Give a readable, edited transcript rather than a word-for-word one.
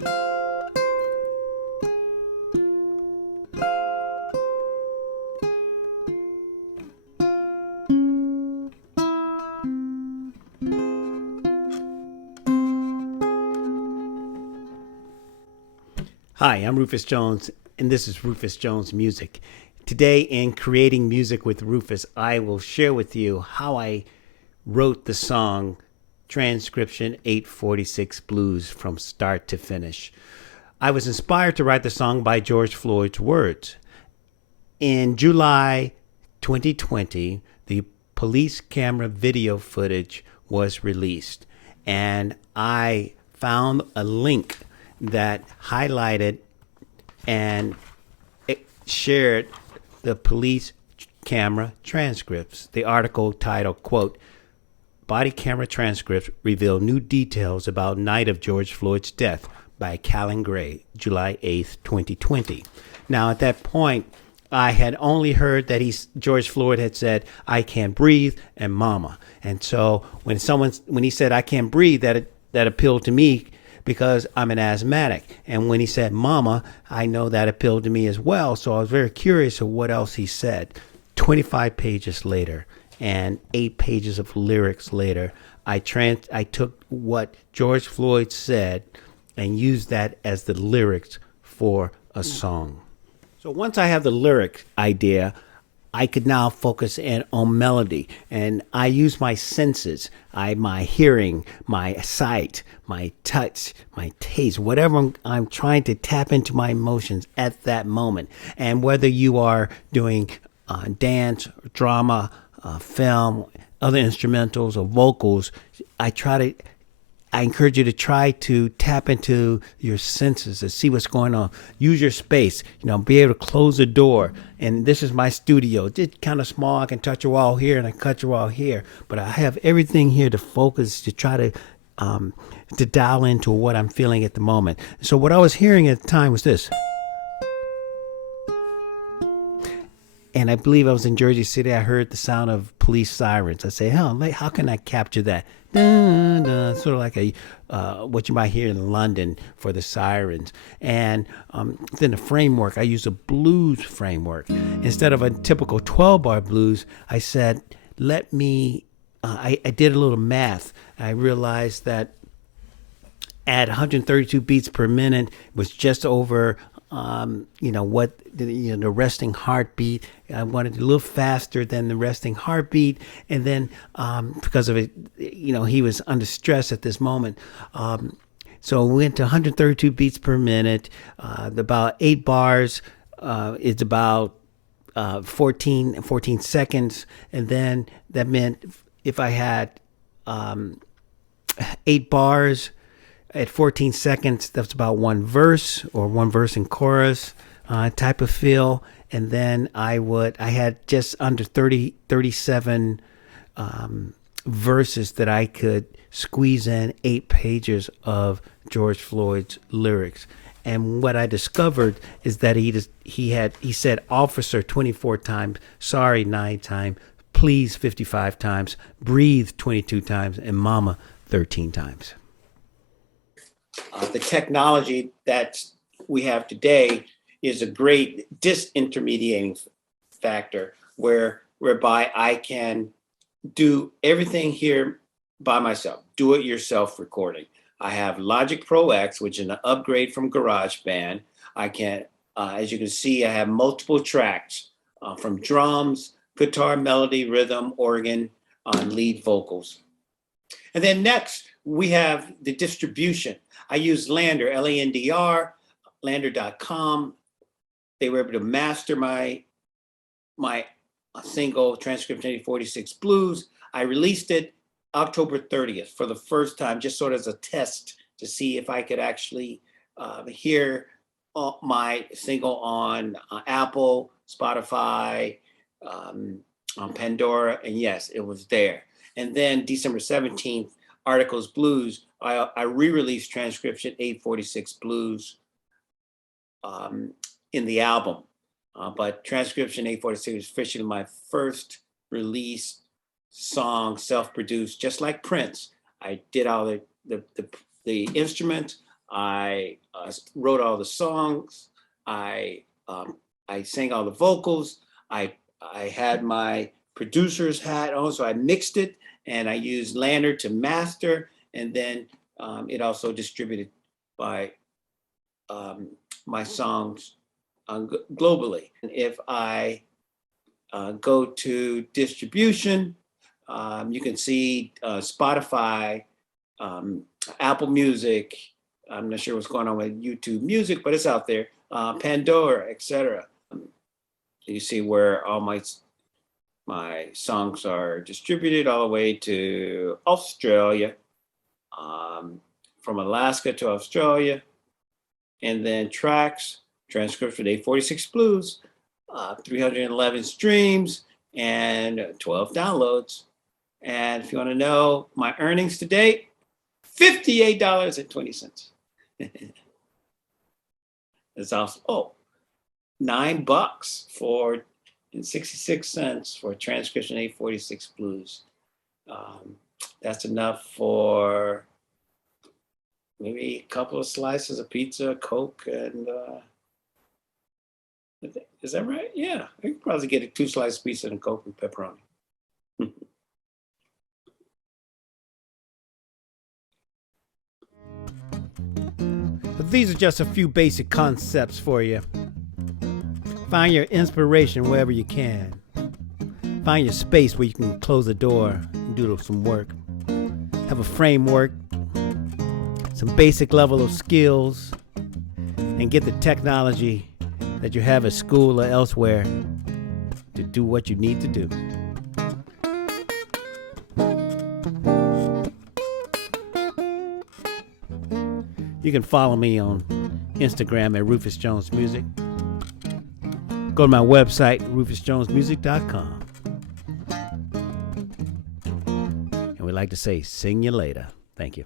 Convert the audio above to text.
Hi, I'm Rufus Jones, and this is Rufus Jones Music. Today, in Creating Music with Rufus, I will share with you how I wrote the song Transcription 846 Blues from start to finish. I was inspired to write the song by George Floyd's words. In July 2020, the police camera video footage was released, and I found a link that highlighted and it shared the police camera transcripts. The article titled, quote, "Body camera transcripts reveal new details about night of George Floyd's death" by Callan Gray, July 8th, 2020. Now, at that point, I had only heard that George Floyd had said, "I can't breathe," and "mama." And so when he said, "I can't breathe," that appealed to me because I'm an asthmatic. And when he said "mama," I know that appealed to me as well. So I was very curious of what else he said. 25 pages later and 8 pages of lyrics later, I took what George Floyd said and used that as the lyrics for a song. So once I have the lyric idea, I could now focus in on melody, and I use my senses, my hearing, my sight, my touch, my taste, whatever I'm trying to tap into my emotions at that moment. And whether you are doing dance, drama, film, other instrumentals or vocals, I encourage you to try to tap into your senses to see what's going on. Use your space, be able to close the door. And this is my studio. It's kind of small. I can touch a wall here and I cut a wall here, but I have everything here to focus, to try to dial into what I'm feeling at the moment. So what I was hearing at the time was this. And I believe I was in Jersey City. I heard the sound of police sirens. I say, how can I capture that? Dun, dun, sort of like what you might hear in London for the sirens. And then the framework, I used a blues framework. Instead of a typical 12-bar blues, I said, I did a little math. I realized that at 132 beats per minute was just over the resting heartbeat. I wanted a little faster than the resting heartbeat. And then because of it, he was under stress at this moment. So we went to 132 beats per minute. About 8 bars is about 14 seconds. And then that meant if I had 8 bars, at 14 seconds, that's about one verse and chorus type of feel. And then I had just under 37 verses that I could squeeze in 8 pages of George Floyd's lyrics. And what I discovered is that he said officer 24 times, sorry 9 times, please 55 times, breathe 22 times, and mama 13 times. The technology that we have today is a great disintermediating factor whereby I can do everything here by myself, do it yourself recording. I have Logic Pro X, which is an upgrade from GarageBand. I can, as you can see, I have multiple tracks from drums, guitar, melody, rhythm, organ, lead vocals. And then next, we have the distribution. I use Lander, Landr, Lander.com. They were able to master my single Transcription 846 Blues. I released it October 30th for the first time, just sort of as a test to see if I could actually hear my single on Apple, Spotify, on Pandora, and yes, it was there. And then December 17th, Articles Blues, I re-released Transcription 846 Blues in the album. But Transcription 846 is officially my first release song, self-produced, just like Prince. I did all the instruments, I wrote all the songs. I sang all the vocals. I had my producer's hat on, so I mixed it, and I used Lantern to master, and then it also distributed by my songs globally. And if I go to distribution, you can see Spotify, Apple Music. I'm not sure what's going on with YouTube Music, but it's out there. Pandora, etc. You see where all my songs are distributed all the way to Australia, from Alaska to Australia, and then tracks, Transcription 846 Blues, 311 streams and 12 downloads. And if you want to know my earnings to date, $58.20. That's awesome. Oh, $9 for and 66 cents for Transcription 846 Blues. That's enough for maybe a couple of slices of pizza, Coke, and is that right? Yeah, I could probably get a 2 slice pizza and Coke and pepperoni. But these are just a few basic concepts for you. Find your inspiration wherever you can. Find your space where you can close the door and do some work. Have a framework, some basic level of skills, and get the technology that you have at school or elsewhere to do what you need to do. You can follow me on Instagram at RufusJonesMusic. Go to my website, RufusJonesMusic.com. And we like to say, sing you later. Thank you.